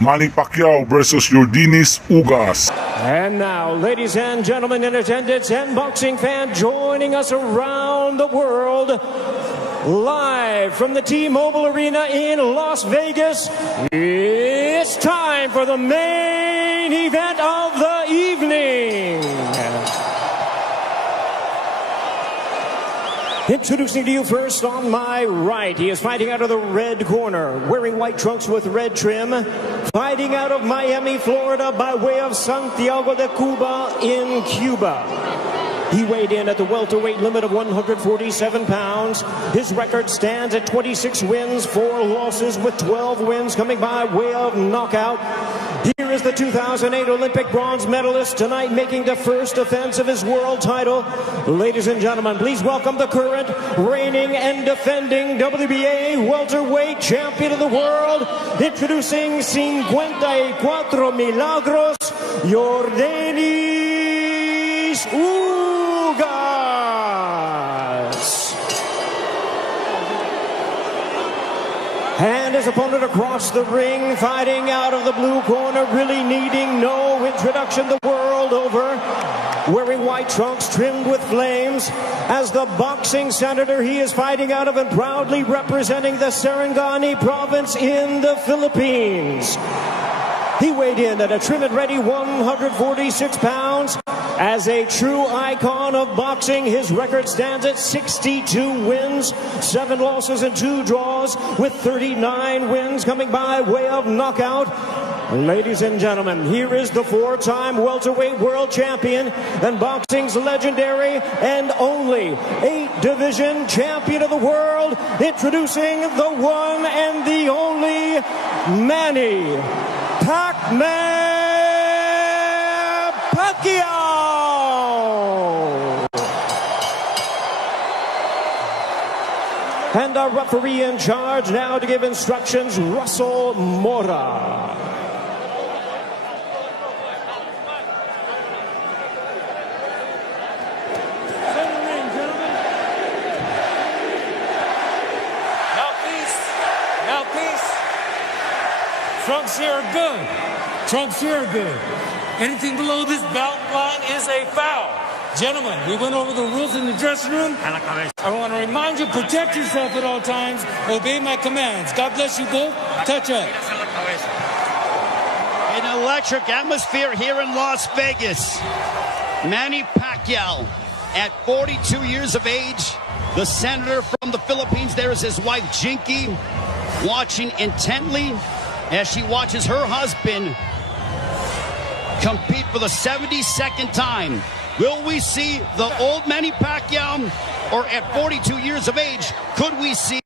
Manny Pacquiao versus Ugas. And now, ladies and gentlemen in attendance and boxing fans joining us around the world, live from the T-Mobile Arena in Las Vegas, it's time for the main event of the evening. Introducing to you first on my right, he is fighting out of the red corner, wearing white trunks with red trim, fighting out of Miami, Florida by way of Santiago de Cuba in Cuba. He weighed in at the welterweight limit of 147 pounds. His record stands at 26 wins, 4 losses, with 12 wins coming by way of knockout. Here is the 2008 Olympic bronze medalist tonight, making the first defense of his world title. Ladies and gentlemen, please welcome the current, reigning and defending WBA welterweight champion of the world, introducing 54 Milagros, Yordenis Ugas. And his opponent across the ring, fighting out of the blue corner, really needing no introduction the world over, wearing white trunks trimmed with flames. As the boxing senator, he is fighting out of and proudly representing the Sarangani province in the Philippines. He weighed in at a trim and ready 146 pounds. As a true icon of boxing, his record stands at 62 wins, 7 losses and 2 draws, with 39 wins coming by way of knockout. Ladies and gentlemen, here is the 4-time welterweight world champion and boxing's legendary and only 8-division champion of the world, introducing the one and the only Manny Pacquiao. And our referee in charge now to give instructions, Russell Mora. Trunks here are good. Trunks here are good. Anything below this belt line is a foul. Gentlemen, we went over the rules in the dressing room. I want to remind you, protect yourself at all times. Obey my commands. God bless you both. Touch up. An electric atmosphere here in Las Vegas. Manny Pacquiao, at 42 years of age, the senator from the Philippines. There is his wife, Jinky, watching intently as she watches her husband compete for the 72nd time. Will we see the old Manny Pacquiao, or at 42 years of age, could we see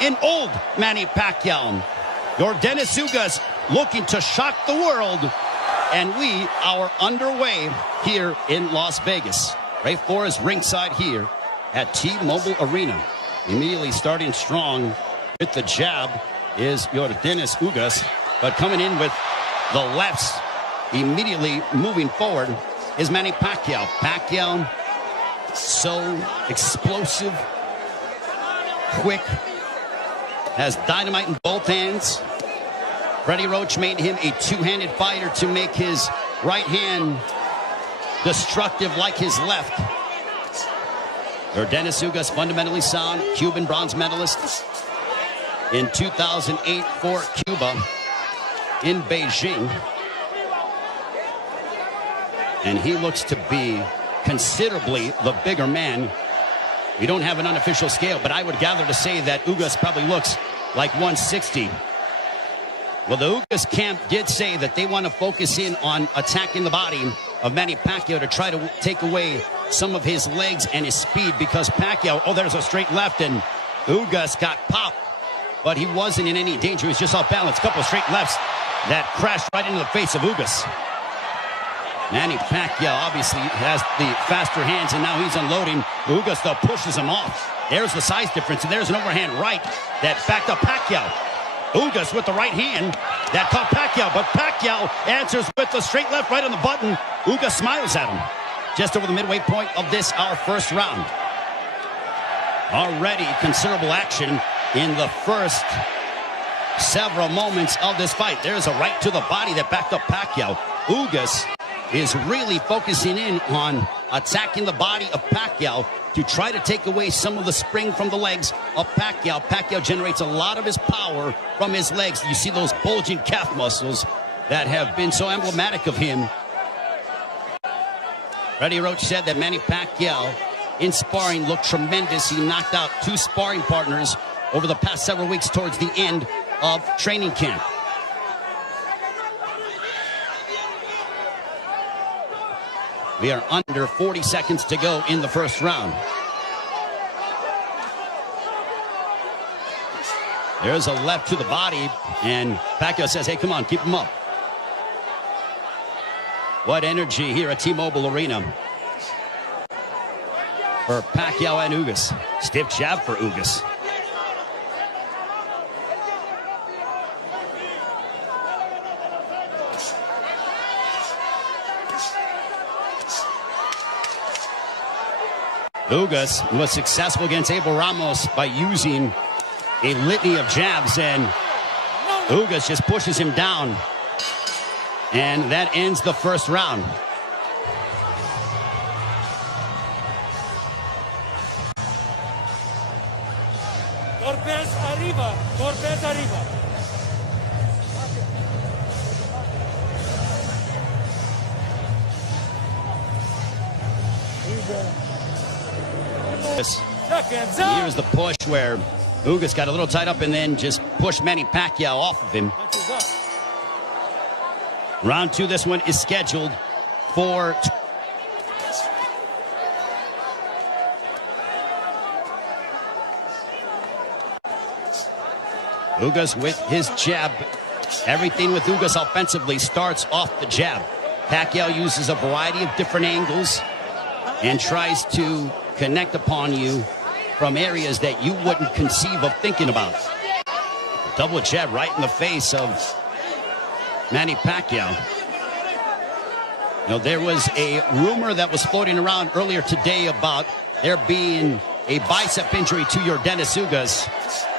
an old Manny Pacquiao? Yordenis Ugas looking to shock the world, and we are underway here in Las Vegas. Ray Flores ringside here at T-Mobile Arena. Immediately starting strong with the jab is Yordenis Ugas, but coming in with the lefts, immediately moving forward is Manny Pacquiao. Pacquiao, so explosive, quick, has dynamite in both hands. Freddie Roach made him a two-handed fighter to make his right hand destructive like his left. Yordenis Ugas, fundamentally sound, Cuban bronze medalist in 2008 for Cuba in Beijing. And he looks to be considerably the bigger man. We don't have an unofficial scale, but I would gather to say that Ugas probably looks like 160. Well, the Ugas camp did say that they want to focus in on attacking the body of Manny Pacquiao to try to take away some of his legs and his speed, because Pacquiao, oh, there's a straight left, and Ugas got popped. But he wasn't in any danger. He was just off balance. A couple of straight lefts that crashed right into the face of Ugas. Manny Pacquiao obviously has the faster hands, and now he's unloading. Ugas, though, pushes him off. There's the size difference, and there's an overhand right that backed up Pacquiao. Ugas with the right hand that caught Pacquiao, but Pacquiao answers with the straight left right on the button. Ugas smiles at him. Just over the midway point of this, our first round. Already considerable action in the first several moments of this fight. There's a right to the body that backed up Pacquiao. Ugas is really focusing in on attacking the body of Pacquiao to try to take away some of the spring from the legs of Pacquiao. Pacquiao generates a lot of his power from his legs. You see those bulging calf muscles that have been so emblematic of him. Freddie Roach said that Manny Pacquiao in sparring looked tremendous. He knocked out 2 sparring partners over the past several weeks towards the end of training camp. We are under 40 seconds to go in the first round. There's a left to the body, and Pacquiao says, hey, come on, keep him up. What energy here at T-Mobile Arena for Pacquiao and Ugas. Stiff jab for Ugas. Ugas was successful against Abel Ramos by using a litany of jabs, and Ugas just pushes him down. And that ends the first round. Torpes arriba, Torpes arriba. Here's the push where Ugas got a little tied up and then just pushed Manny Pacquiao off of him. Round 2, this one is scheduled for Ugas with his jab. Everything with Ugas offensively starts off the jab. Pacquiao uses a variety of different angles and tries to connect upon you from areas that you wouldn't conceive of thinking about. Double jab right in the face of Manny Pacquiao. You know, there was a rumor that was floating around earlier today about there being a bicep injury to your Dennis Ugas.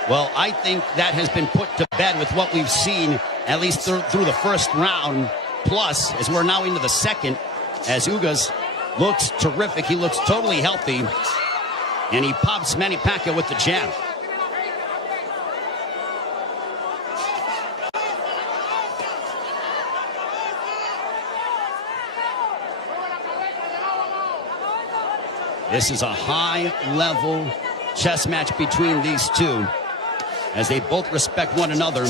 Well, I think that has been put to bed with what we've seen, at least through the first round. Plus, as we're now into the second, as Ugas looks terrific. He looks totally healthy. And he pops Manny Pacquiao with the jab. This is a high-level chess match between these two, as they both respect one another.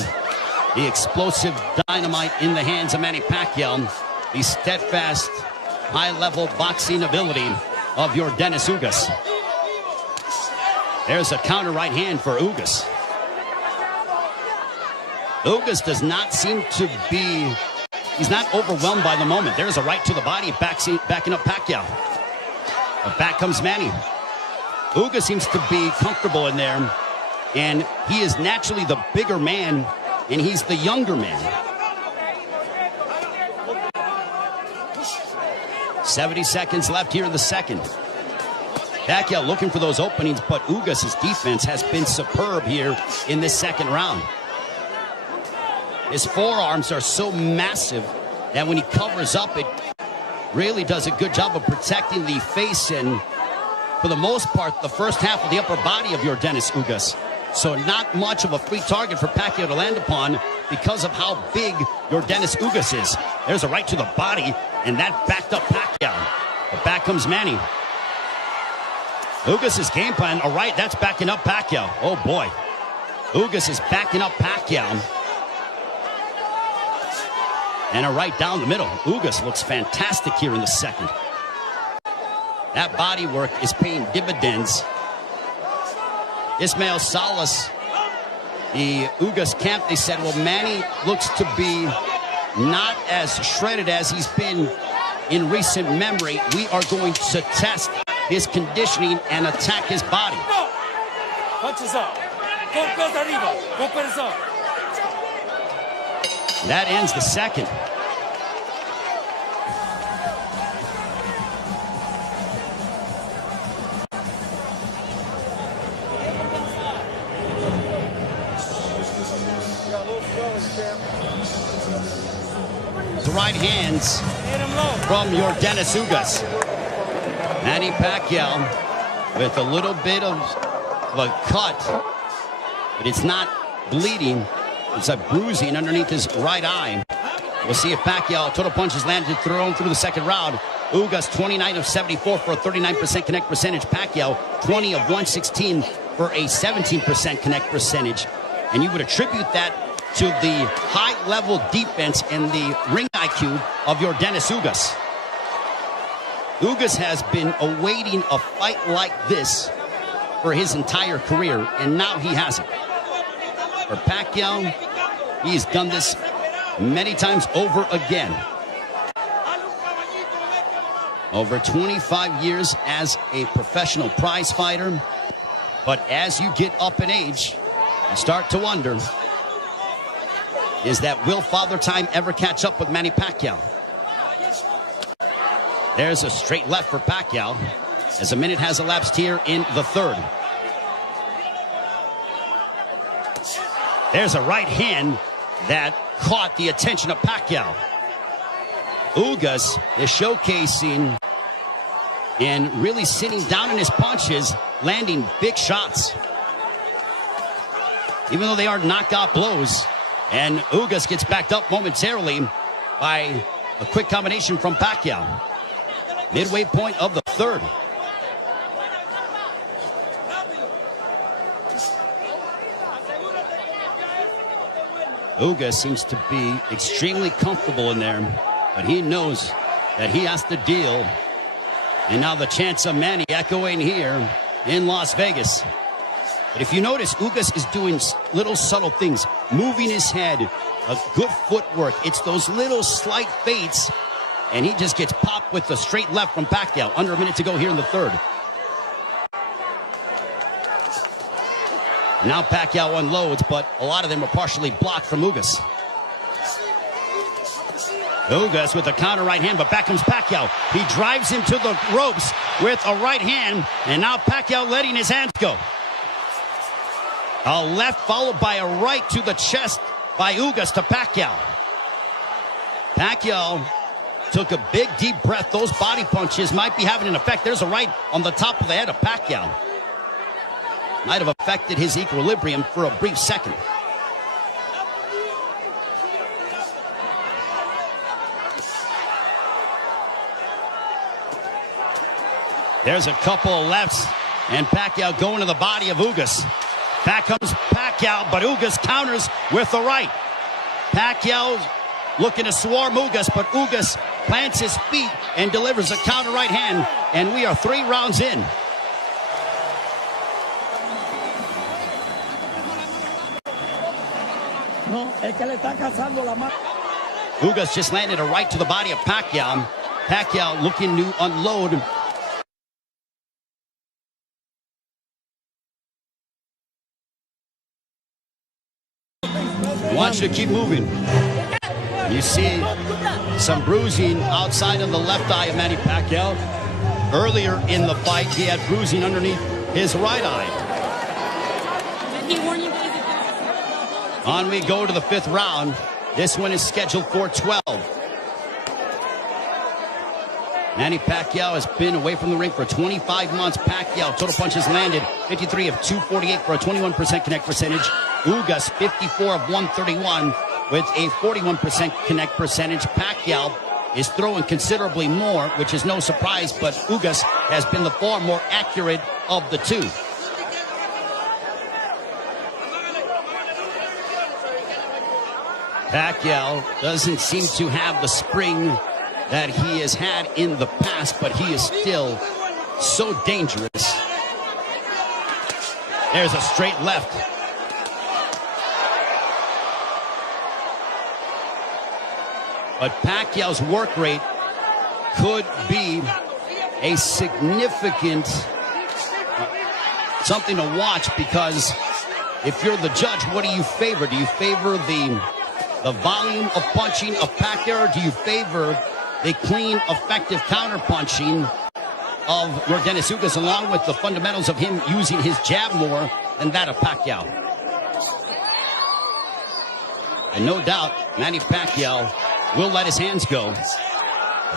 The explosive dynamite in the hands of Manny Pacquiao, the steadfast, high-level boxing ability of your Dennis Ugas. There's a counter right hand for Ugas. Ugas does not seem to be, he's not overwhelmed by the moment. There's a right to the body, backing up Pacquiao. But back comes Manny. Ugas seems to be comfortable in there, and he is naturally the bigger man, and he's the younger man. 70 seconds left here in the second. Pacquiao looking for those openings, but Ugas' defense has been superb here in this second round. His forearms are so massive that when he covers up, it really does a good job of protecting the face and, for the most part, the first half of the upper body of your Dennis Ugas. So not much of a free target for Pacquiao to land upon because of how big your Dennis Ugas is. There's a right to the body, and that backed up Pacquiao. But back comes Manny. Ugas' game plan, all right, that's backing up Pacquiao. Oh, boy. Ugas is backing up Pacquiao. And a right down the middle. Ugas looks fantastic here in the second. That body work is paying dividends. Ismael Salas, the Ugas camp, they said, well, Manny looks to be not as shredded as he's been in recent memory. We are going to test his conditioning and attack his body. Punches up. Golpes arriba. Golpes up. That ends the second. right hands from your Dennis Ugas. Manny Pacquiao with a little bit of a cut, but it's not bleeding. It's a bruising underneath his right eye. We'll see if Pacquiao, total punches landed thrown through the second round. Ugas 29 of 74 for a 39% connect percentage. Pacquiao 20 of 116 for a 17% connect percentage. And you would attribute that to the high-level defense and the ring IQ of your Dennis Ugas. Ugas has been awaiting a fight like this for his entire career, and now he has it. For Pacquiao, he's done this many times over again. Over 25 years as a professional prize fighter. But as you get up in age, you start to wonder, is that will Father Time ever catch up with Manny Pacquiao? There's a straight left for Pacquiao as a minute has elapsed here in the third. There's a right hand that caught the attention of Pacquiao. Ugas is showcasing and really sitting down in his punches, landing big shots. Even though they are knockout blows. And Ugas gets backed up momentarily by a quick combination from Pacquiao. Midway point of the third. Ugas seems to be extremely comfortable in there, but he knows that he has to deal. And now the chants of Manny echoing here in Las Vegas. But if you notice, Ugas is doing little subtle things, moving his head, a good footwork. It's those little slight feints, and he just gets popped with the straight left from Pacquiao. Under a minute to go here in the third. Now Pacquiao unloads, but a lot of them are partially blocked from Ugas. Ugas with a counter right hand, but back comes Pacquiao. He drives him to the ropes with a right hand, and now Pacquiao letting his hands go. A left followed by a right to the chest by Ugas to Pacquiao. Pacquiao took a big deep breath. Those body punches might be having an effect. There's a right on the top of the head of Pacquiao. Might have affected his equilibrium for a brief second. There's a couple of lefts, and Pacquiao going to the body of Ugas. Back comes Pacquiao, but Ugas counters with the right. Pacquiao looking to swarm Ugas, but Ugas plants his feet and delivers a counter right hand, and we are 3 rounds in. Ugas just landed a right to the body of Pacquiao. Pacquiao looking to unload. Wants you to keep moving. You see some bruising outside of the left eye of Manny Pacquiao. Earlier in the fight, he had bruising underneath his right eye. On we go to the 5th round. This one is scheduled for 12. Manny Pacquiao has been away from the ring for 25 months. Pacquiao, total punches landed 53 of 248 for a 21% connect percentage. Ugas, 54 of 131 with a 41% connect percentage. Pacquiao is throwing considerably more, which is no surprise, but Ugas has been the far more accurate of the two. Pacquiao doesn't seem to have the spring that he has had in the past, but he is still so dangerous. There's a straight left. But Pacquiao's work rate could be a significant something to watch, because if you're the judge, what do you favor? Do you favor the volume of punching of Pacquiao, or do you favor the clean, effective counter-punching of your Dennis Ugas, along with the fundamentals of him using his jab more than that of Pacquiao? And no doubt, Manny Pacquiao will let his hands go.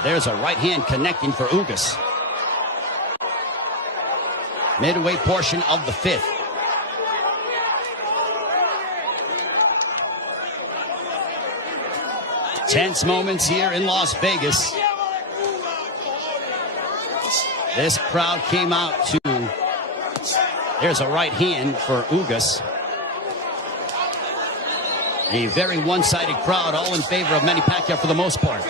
There's a right hand connecting for Ugas. Midway portion of the fifth. Tense moments here in Las Vegas. This crowd came out to... There's a right hand for Ugas. A very one-sided crowd, all in favor of Manny Pacquiao for the most part.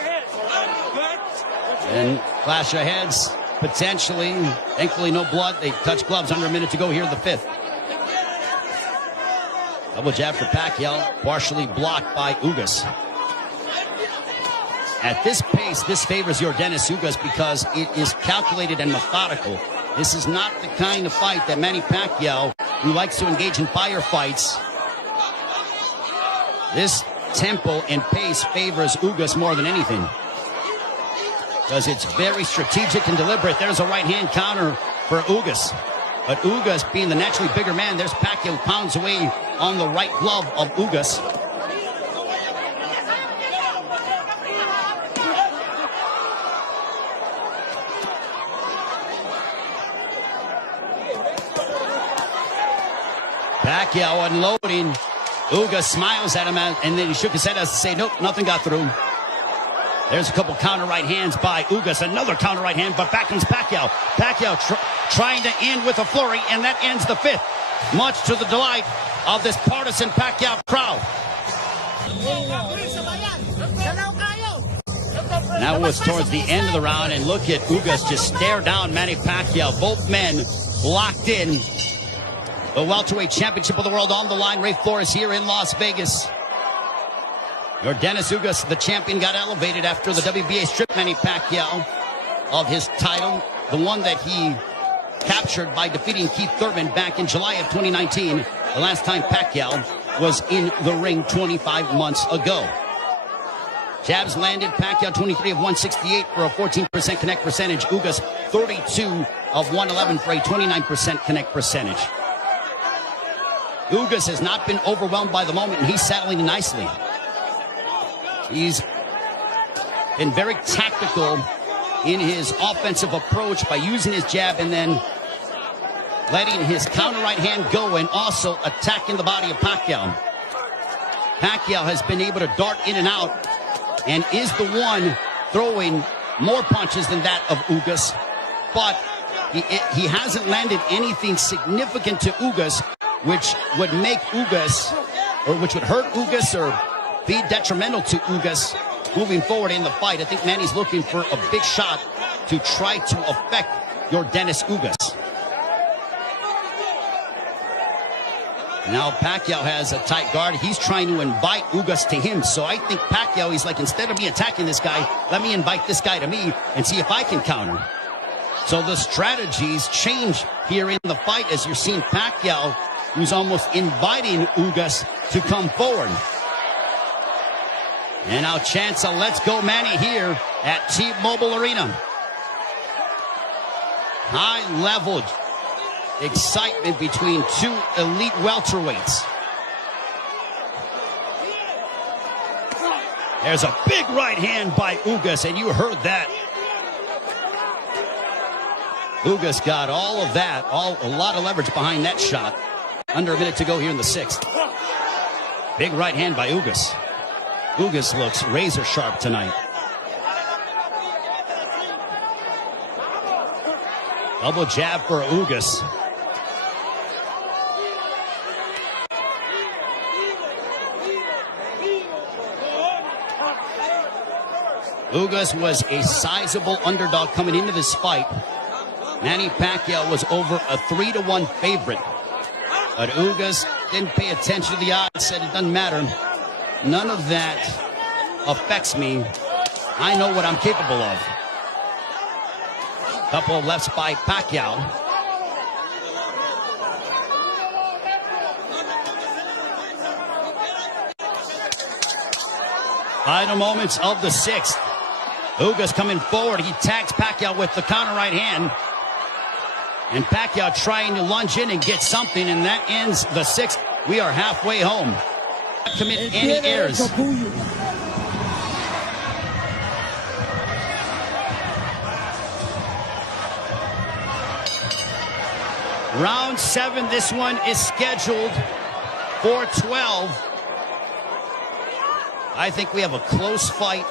And clash of heads, potentially. Thankfully, no blood. They touch gloves under a minute to go here in the fifth. Double jab for Pacquiao, partially blocked by Ugas. At this pace, this favors Yordenis Ugas because it is calculated and methodical. This is not the kind of fight that Manny Pacquiao, who likes to engage in firefights. This tempo and pace favors Ugas more than anything, because it's very strategic and deliberate. There's a right-hand counter for Ugas. But Ugas, being the naturally bigger man, there's Pacquiao pounds away on the right glove of Ugas. Pacquiao unloading. Ugas smiles at him, and then he shook his head as to say, nope, nothing got through. There's a couple counter right hands by Ugas. Another counter right hand, but back comes Pacquiao. Pacquiao trying to end with a flurry, and that ends the fifth, much to the delight of this partisan Pacquiao crowd. That was towards the end of the round, and look at Ugas just stare down Manny Pacquiao. Both men locked in. The welterweight championship of the world on the line. Ray Flores here in Las Vegas. Yordenis Ugas, the champion, got elevated after the WBA stripped Manny Pacquiao of his title, the one that he captured by defeating Keith Thurman back in July of 2019, the last time Pacquiao was in the ring 25 months ago. Jabs landed. Pacquiao 23 of 168 for a 14% connect percentage. Ugas 32 of 111 for a 29% connect percentage. Ugas has not been overwhelmed by the moment, and he's settling nicely. He's been very tactical in his offensive approach by using his jab and then letting his counter right hand go and also attacking the body of Pacquiao. Pacquiao has been able to dart in and out and is the one throwing more punches than that of Ugas, but he hasn't landed anything significant to Ugas, which would make Ugas, or which would hurt Ugas or be detrimental to Ugas moving forward in the fight. I think Manny's looking for a big shot to try to affect Yordenis Ugas. Now Pacquiao has a tight guard. He's trying to invite Ugas to him. So I think Pacquiao, he's like, instead of me attacking this guy, let me invite this guy to me and see if I can counter. So the strategies change here in the fight as you're seeing Pacquiao, who's almost inviting Ugas to come forward. And now chance a let's go Manny here at T-Mobile Arena. High level excitement between two elite welterweights. There's a big right hand by Ugas, and you heard that. Ugas got all of that, a lot of leverage behind that shot. Under a minute to go here in the sixth. Big right hand by Ugas. Ugas looks razor sharp tonight. Double jab for Ugas. Ugas was a sizable underdog coming into this fight. Manny Pacquiao was over a 3-1 favorite. But Ugas didn't pay attention to the odds, said it doesn't matter. None of that affects me. I know what I'm capable of. Couple of lefts by Pacquiao. Final moments of the sixth. Ugas coming forward. He tags Pacquiao with the counter right hand. And Pacquiao trying to lunge in and get something, and that ends the sixth. We are halfway home. Not commit any errors. Round 7, this one is scheduled for 12. I think we have a close fight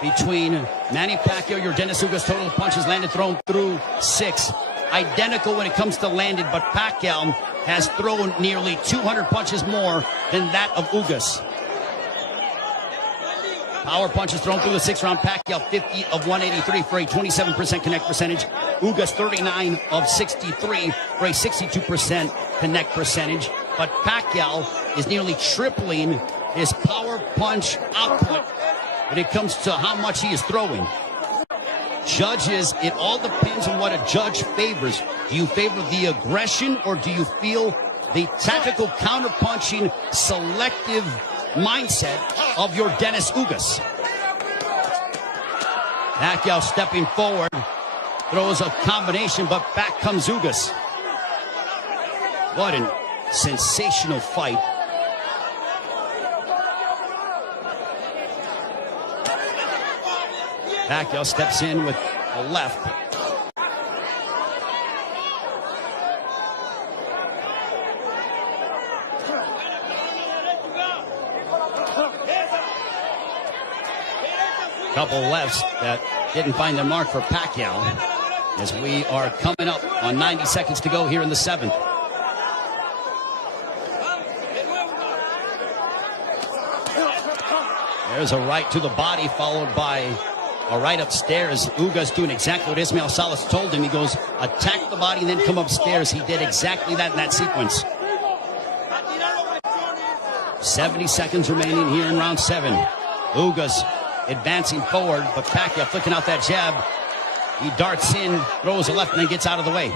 between Manny Pacquiao, your Dennis Ugas. Total punches landed, thrown through 6. Identical when it comes to landed, but Pacquiao has thrown nearly 200 punches more than that of Ugas. Power punches thrown through the 6th round. Pacquiao 50 of 183 for a 27% connect percentage. Ugas 39 of 63 for a 62% connect percentage. But Pacquiao is nearly tripling his power punch output when it comes to how much he is throwing. Judges, it all depends on what a judge favors. Do you favor the aggression, or do you feel the tactical counter-punching, selective mindset of your Dennis Ugas? Pacquiao stepping forward, throws a combination, but back comes Ugas. What a sensational fight. Pacquiao steps in with a left. Couple lefts that didn't find their mark for Pacquiao, as we are coming up on 90 seconds to go here in the 7th. There's a right to the body, followed by a right upstairs. Ugas doing exactly what Ismael Salas told him. He goes, attack the body and then come upstairs. He did exactly that in that sequence. 70 seconds remaining here in round 7. Ugas advancing forward, but Pacquiao flicking out that jab. He darts in, throws a left, and then gets out of the way.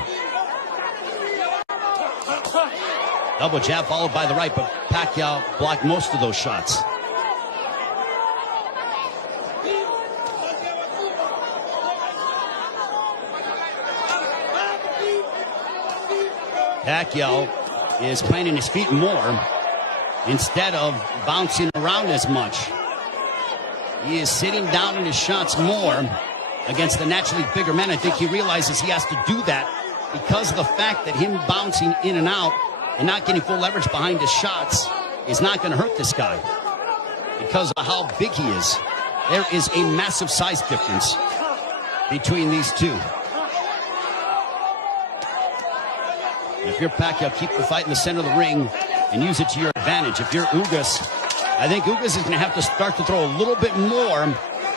Double jab followed by the right, but Pacquiao blocked most of those shots. Pacquiao is planting his feet more instead of bouncing around as much. He is sitting down in his shots more against the naturally bigger men. I think he realizes he has to do that because of the fact that him bouncing in and out and not getting full leverage behind his shots is not going to hurt this guy because of how big he is. There is a massive size difference between these two. If you're Pacquiao, keep the fight in the center of the ring and use it to your advantage. If you're Ugas, I think Ugas is going to have to start to throw a little bit more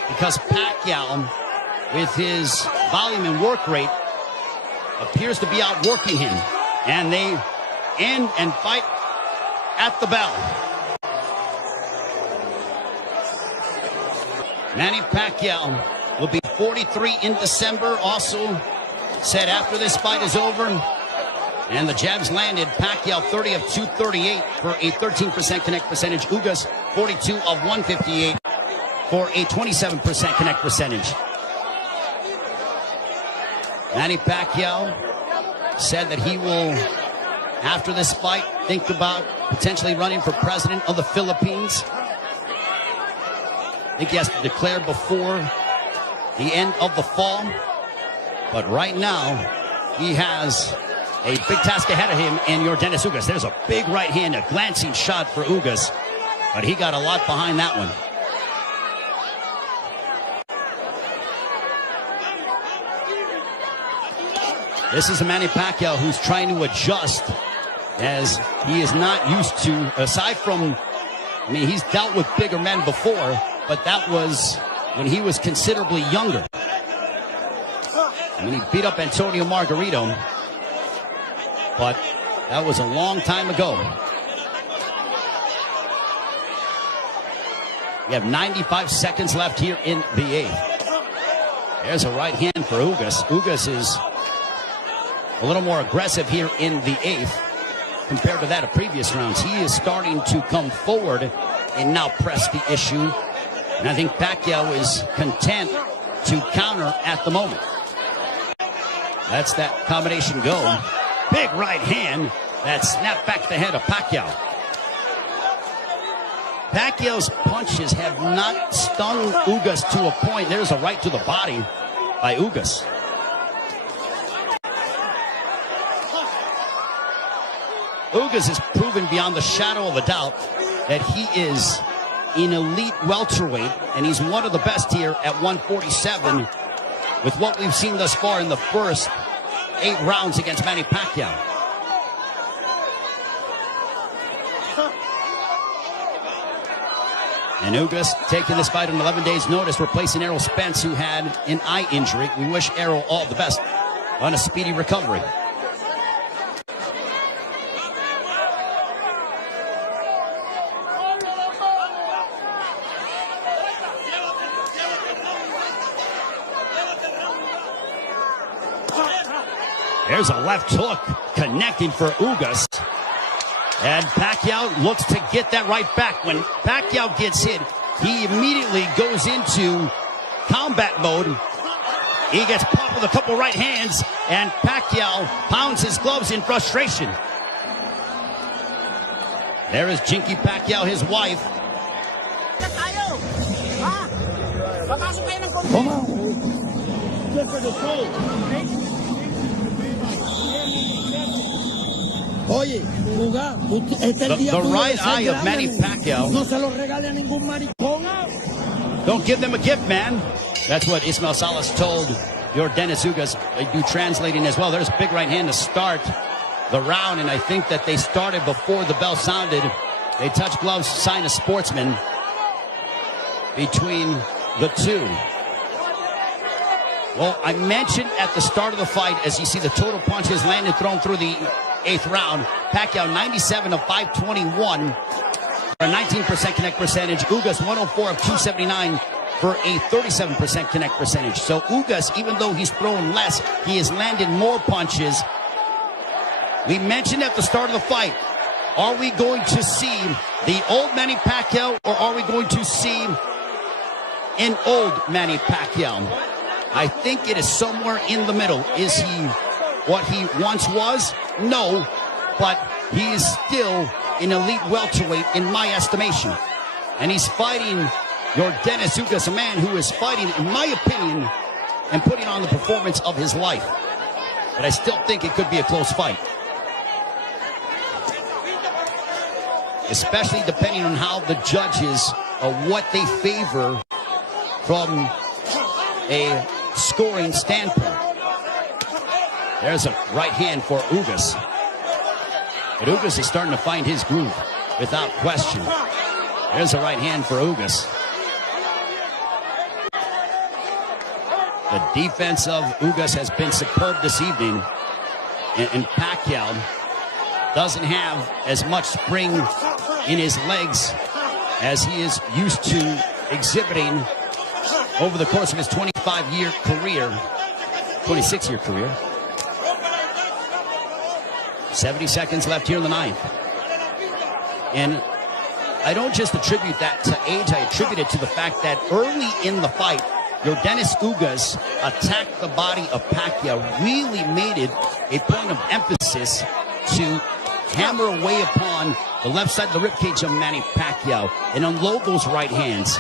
because Pacquiao, with his volume and work rate, appears to be outworking him. And they end and fight at the bell. Manny Pacquiao will be 43 in December. Also said after this fight is over, and the jabs landed, Pacquiao 30 of 238 for a 13% connect percentage. Ugas 42 of 158 for a 27% connect percentage. Manny Pacquiao said that he will, after this fight, think about potentially running for president of the Philippines. I think he has to declare before the end of the fall. But right now, he has a big task ahead of him in your Dennis Ugas. There's a big right hand, a glancing shot for Ugas, but he got a lot behind that one. This is a Manny Pacquiao who's trying to adjust, as he is not used to, aside from, I mean, he's dealt with bigger men before, but that was when he was considerably younger. I mean, he beat up Antonio Margarito, but that was a long time ago. We have 95 seconds left here in the 8th. There's a right hand for Ugas. Ugas is a little more aggressive here in the 8th compared to that of previous rounds. He is starting to come forward and now press the issue. And I think Pacquiao is content to counter at the moment. That's that combination go. Big right hand that snapped back the head of Pacquiao. Pacquiao's punches have not stung Ugas to a point. There's a right to the body by Ugas. Ugas has proven beyond the shadow of a doubt that he is an elite welterweight, and he's one of the best here at 147 with what we've seen thus far in the first 8 rounds against Manny Pacquiao. And Ugas taking this fight on 11 days' notice, replacing Errol Spence, who had an eye injury. We wish Errol all the best on a speedy recovery. There's a left hook connecting for Ugas. And Pacquiao looks to get that right back. When Pacquiao gets hit, he immediately goes into combat mode. He gets popped with a couple right hands, and Pacquiao pounds his gloves in frustration. There is Jinky Pacquiao, his wife. The right eye of Manny Pacquiao. Don't give them a gift, man. That's what Ismael Salas told your Dennis Ugas. They do translating as well. There's a big right hand to start the round, and I think that they started before the bell sounded. They touched gloves, sign of sportsman between the two. Well, I mentioned at the start of the fight, as you see the total punches landed, thrown through the 8th round, Pacquiao 97 of 521 for a 19% connect percentage. Ugas 104 of 279 for a 37% connect percentage. So Ugas, even though he's thrown less, he has landed more punches. We mentioned at the start of the fight, are we going to see the old Manny Pacquiao, or are we going to see an old Manny Pacquiao? I think it is somewhere in the middle. Is he what he once was? No, but he is still an elite welterweight in my estimation. And he's fighting your Dennis Ugas, a man who is fighting, in my opinion, and putting on the performance of his life. But I still think it could be a close fight. Especially depending on how the judges, what they favor from a scoring standpoint. There's a right hand for Ugas. But Ugas is starting to find his groove, without question. There's a right hand for Ugas. The defense of Ugas has been superb this evening. And Pacquiao doesn't have as much spring in his legs as he is used to exhibiting over the course of his 26-year career. 70 seconds left here in the 9th. And I don't just attribute that to age, I attribute it to the fact that early in the fight, your Dennis Ugas attacked the body of Pacquiao, really made it a point of emphasis to hammer away upon the left side of the ribcage of Manny Pacquiao and unload those right hands.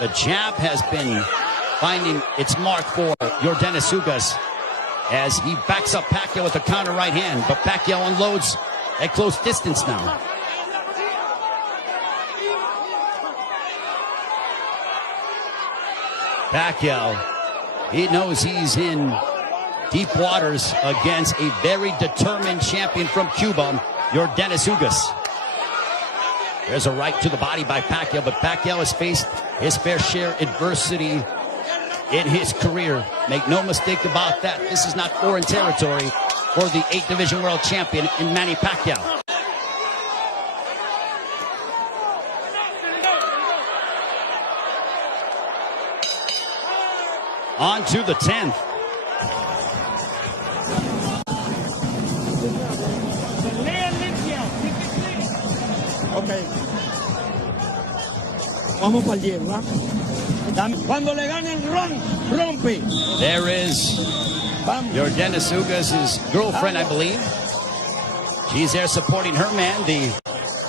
The jab has been finding its mark for your Dennis Ugas as he backs up Pacquiao with a counter right hand, but Pacquiao unloads at close distance now. Pacquiao, he knows he's in deep waters against a very determined champion from Cuba, your Dennis Ugas. There's a right to the body by Pacquiao, but Pacquiao has faced his fair share of adversity in his career. Make no mistake about that. This is not foreign territory for the 8th Division World Champion in Manny Pacquiao. On to the 10th. Okay. Vamos para el 10, ¿verdad? Cuando le ganen, rompe. There is your Dennis Ugas' girlfriend, I believe. She's there supporting her man, the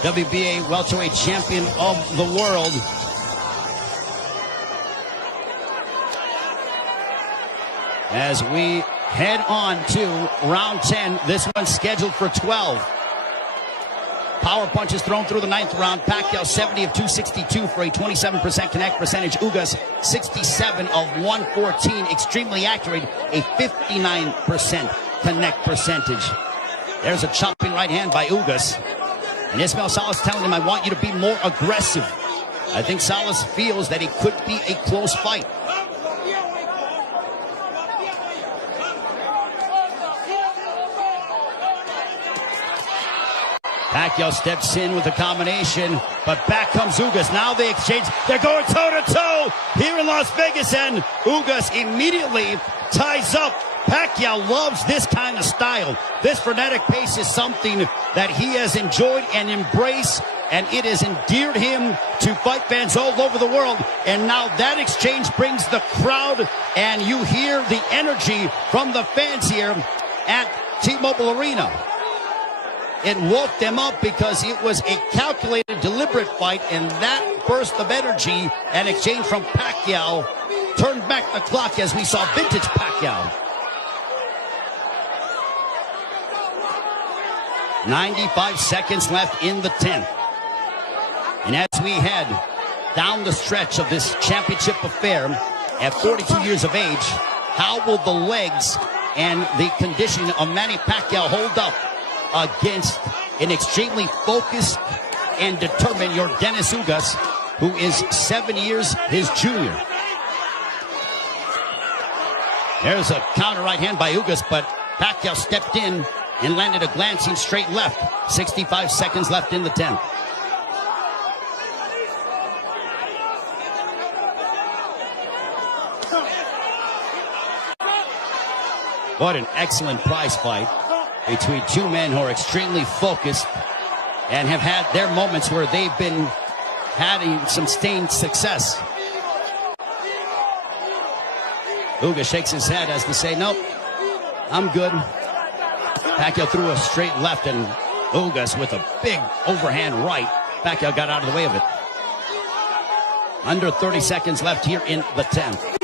WBA welterweight champion of the world. as we head on to round 10. This one's scheduled for 12. Power punches thrown through the 9th round. Pacquiao 70 of 262 for a 27% connect percentage. Ugas 67 of 114. Extremely accurate, a 59% connect percentage. There's a chopping right hand by Ugas. And Ismael Salas telling him, I want you to be more aggressive. I think Salas feels that it could be a close fight. Pacquiao steps in with a combination, but back comes Ugas. Now they exchange. They're going toe-to-toe here in Las Vegas, and Ugas immediately ties up. Pacquiao loves this kind of style. This frenetic pace is something that he has enjoyed and embraced, and it has endeared him to fight fans all over the world. And now that exchange brings the crowd, and you hear the energy from the fans here at T-Mobile Arena. It woke them up because it was a calculated, deliberate fight, and that burst of energy and exchange from Pacquiao turned back the clock as we saw vintage Pacquiao. 95 seconds left in the 10th. And as we head down the stretch of this championship affair at 42 years of age, how will the legs and the conditioning of Manny Pacquiao hold up against an extremely focused and determined Yordenis Ugas, who is 7 years his junior? There's a counter right hand by Ugas, but Pacquiao stepped in and landed a glancing straight left. 65 seconds left in the 10th. What an excellent prize fight between two men who are extremely focused and have had their moments where they've been having some sustained success. Ugas shakes his head as to say, nope, I'm good. Pacquiao threw a straight left, and Ugas with a big overhand right. Pacquiao got out of the way of it. Under 30 seconds left here in the 10th.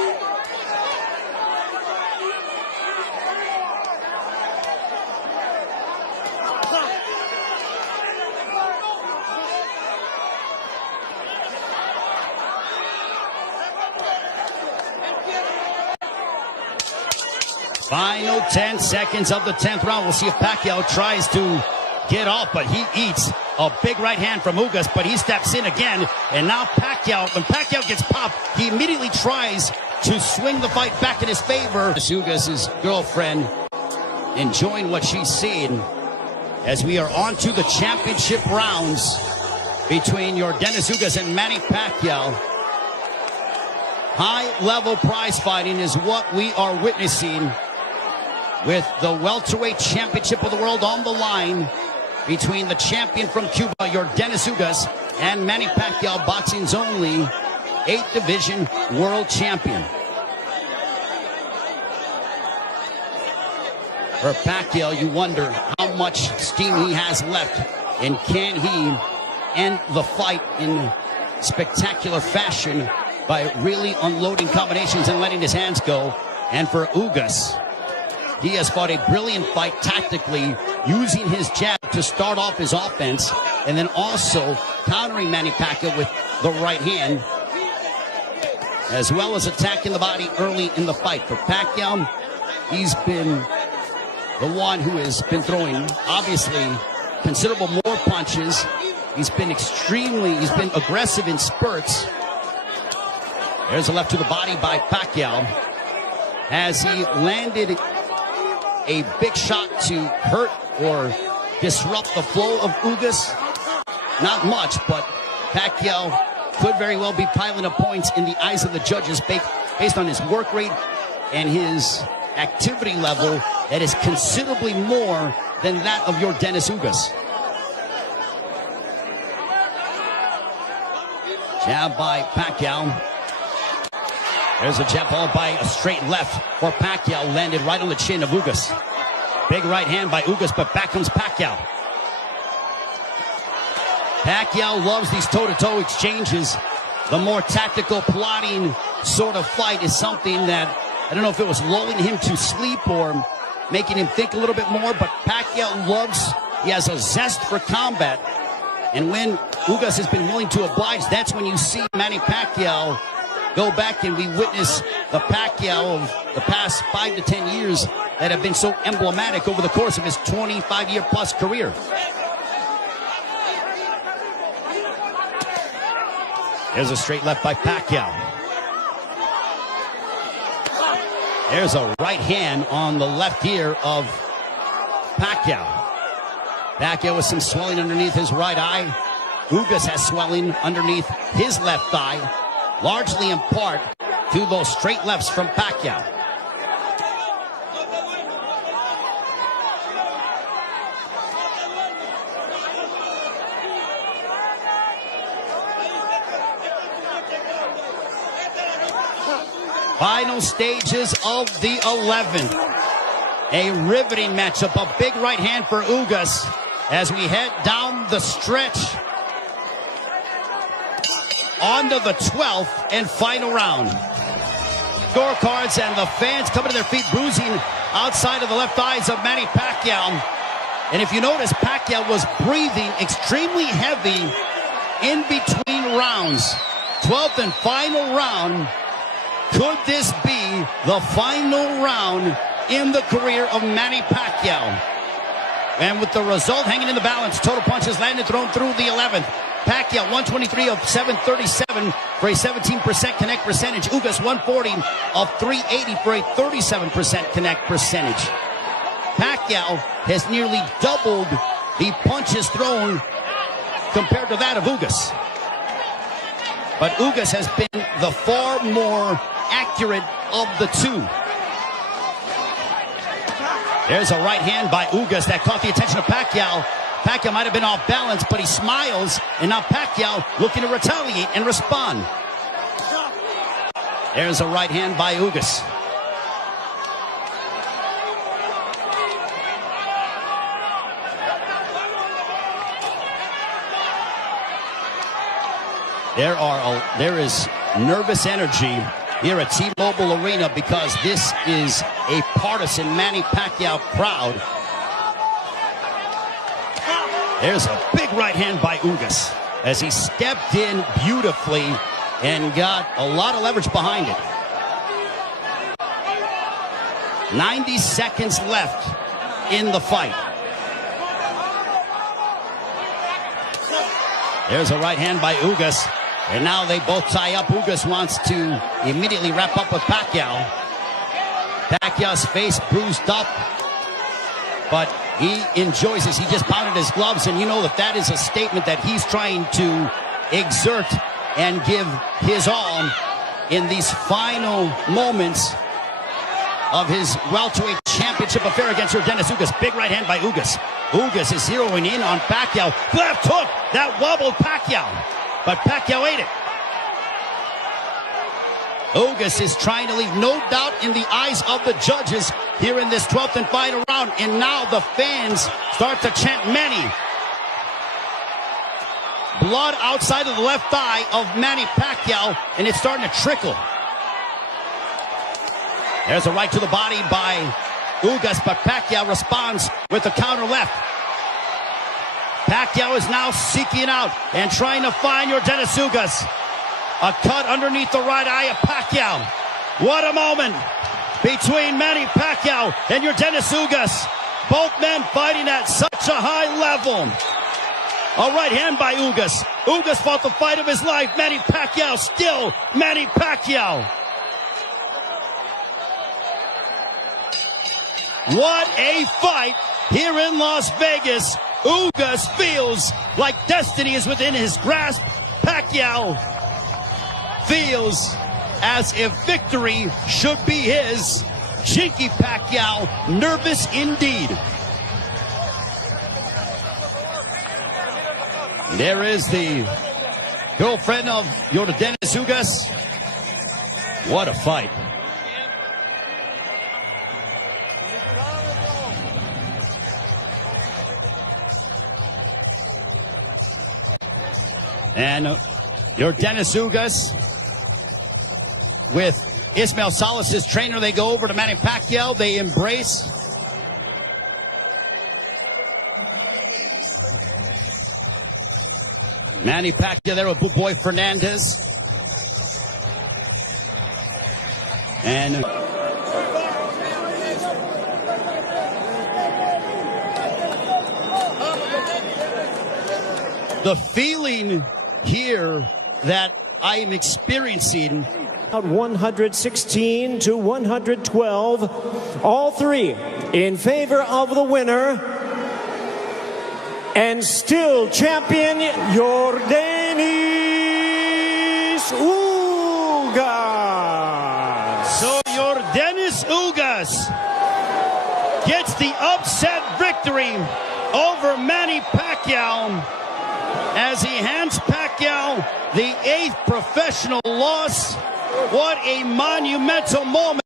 Final 10 seconds of the 10th round. We'll see if Pacquiao tries to get off, but he eats a big right hand from Ugas, but he steps in again. And now Pacquiao, when Pacquiao gets popped, he immediately tries to swing the fight back in his favor. Ugas' girlfriend enjoying what she's seeing as we are on to the championship rounds between Yordenis Ugas and Manny Pacquiao. High-level prize fighting is what we are witnessing, with the welterweight championship of the world on the line between the champion from Cuba, Yordenis Ugas, and Manny Pacquiao, boxing's only 8th division world champion. For Pacquiao, you wonder how much steam he has left, and can he end the fight in spectacular fashion by really unloading combinations and letting his hands go. And for Ugas, he has fought a brilliant fight tactically, using his jab to start off his offense, and then also countering Manny Pacquiao with the right hand, as well as attacking the body early in the fight. For Pacquiao, he's been the one who has been throwing, obviously, considerable more punches. He's been aggressive in spurts. There's a left to the body by Pacquiao. Has he landed a big shot to hurt or disrupt the flow of Ugas? Not much, but Pacquiao could very well be piling up points in the eyes of the judges based on his work rate and his activity level that is considerably more than that of Yordenis Ugas. Jab by Pacquiao. There's a jab followed by a straight left for Pacquiao, landed right on the chin of Ugas. Big right hand by Ugas, but back comes Pacquiao. Pacquiao loves these toe-to-toe exchanges. The more tactical, plotting sort of fight is something that I don't know if it was lulling him to sleep or making him think a little bit more, but Pacquiao he has a zest for combat. And when Ugas has been willing to oblige, that's when you see Manny Pacquiao go back, and we witness the Pacquiao of the past 5 to 10 years that have been so emblematic over the course of his 25-year-plus career. There's a straight left by Pacquiao. There's a right hand on the left ear of Pacquiao. Pacquiao with some swelling underneath his right eye. Ugas has swelling underneath his left eye, largely in part to those straight lefts from Pacquiao. Final stages of the 11th. A riveting matchup, a big right hand for Ugas as we head down the stretch onto the 12th and final round. Scorecards and the fans coming to their feet, bruising outside of the left eyes of Manny Pacquiao. And if you notice, Pacquiao was breathing extremely heavy in between rounds. 12th and final round. Could this be the final round in the career of Manny Pacquiao? And with the result hanging in the balance, total punches landed thrown through the 11th. Pacquiao 123 of 737 for a 17% connect percentage. Ugas 140 of 380 for a 37% connect percentage. Pacquiao has nearly doubled the punches thrown compared to that of Ugas. But Ugas has been the far more accurate of the two. There's a right hand by Ugas that caught the attention of Pacquiao. Pacquiao might have been off balance, but he smiles, and now Pacquiao looking to retaliate and respond. There's a right hand by Ugas. There is nervous energy here at T-Mobile Arena because this is a partisan Manny Pacquiao crowd. There's a big right hand by Ugas as he stepped in beautifully and got a lot of leverage behind it. 90 seconds left in the fight. There's a right hand by Ugas. And now they both tie up. Ugas wants to immediately wrap up with Pacquiao. Pacquiao's face bruised up, but he enjoys this. He just pounded his gloves, and you know that is a statement that he's trying to exert and give his all in these final moments of his welterweight championship affair against Dennis Ugas. Big right hand by Ugas. Ugas is zeroing in on Pacquiao. Left hook that wobbled Pacquiao. But Pacquiao ate it. Ugas is trying to leave no doubt in the eyes of the judges here in this 12th and final round. And now the fans start to chant Manny. Blood outside of the left thigh of Manny Pacquiao, and it's starting to trickle. There's a right to the body by Ugas, but Pacquiao responds with a counter left. Pacquiao is now seeking out and trying to find Dennis Ugas. A cut underneath the right eye of Pacquiao. What a moment between Manny Pacquiao and Dennis Ugas. Both men fighting at such a high level. A right hand by Ugas. Ugas fought the fight of his life. Manny Pacquiao still Manny Pacquiao. What a fight here in Las Vegas. Ugas feels like destiny is within his grasp. Pacquiao feels as if victory should be his. Jinky Pacquiao, nervous indeed. There is the girlfriend of Dennis Ugas. What a fight. And Dennis Ugas with Ismael Salas' trainer. They go over to Manny Pacquiao. They embrace. Manny Pacquiao there with Boy Fernandez. And the feeling here that I'm experiencing. 116 to 112. All three in favor of the winner. And still champion, Yordenis Ugas. So Yordenis Ugas gets the upset victory over Manny Pacquiao as he hands Pacquiao the 8th professional loss. What a monumental moment.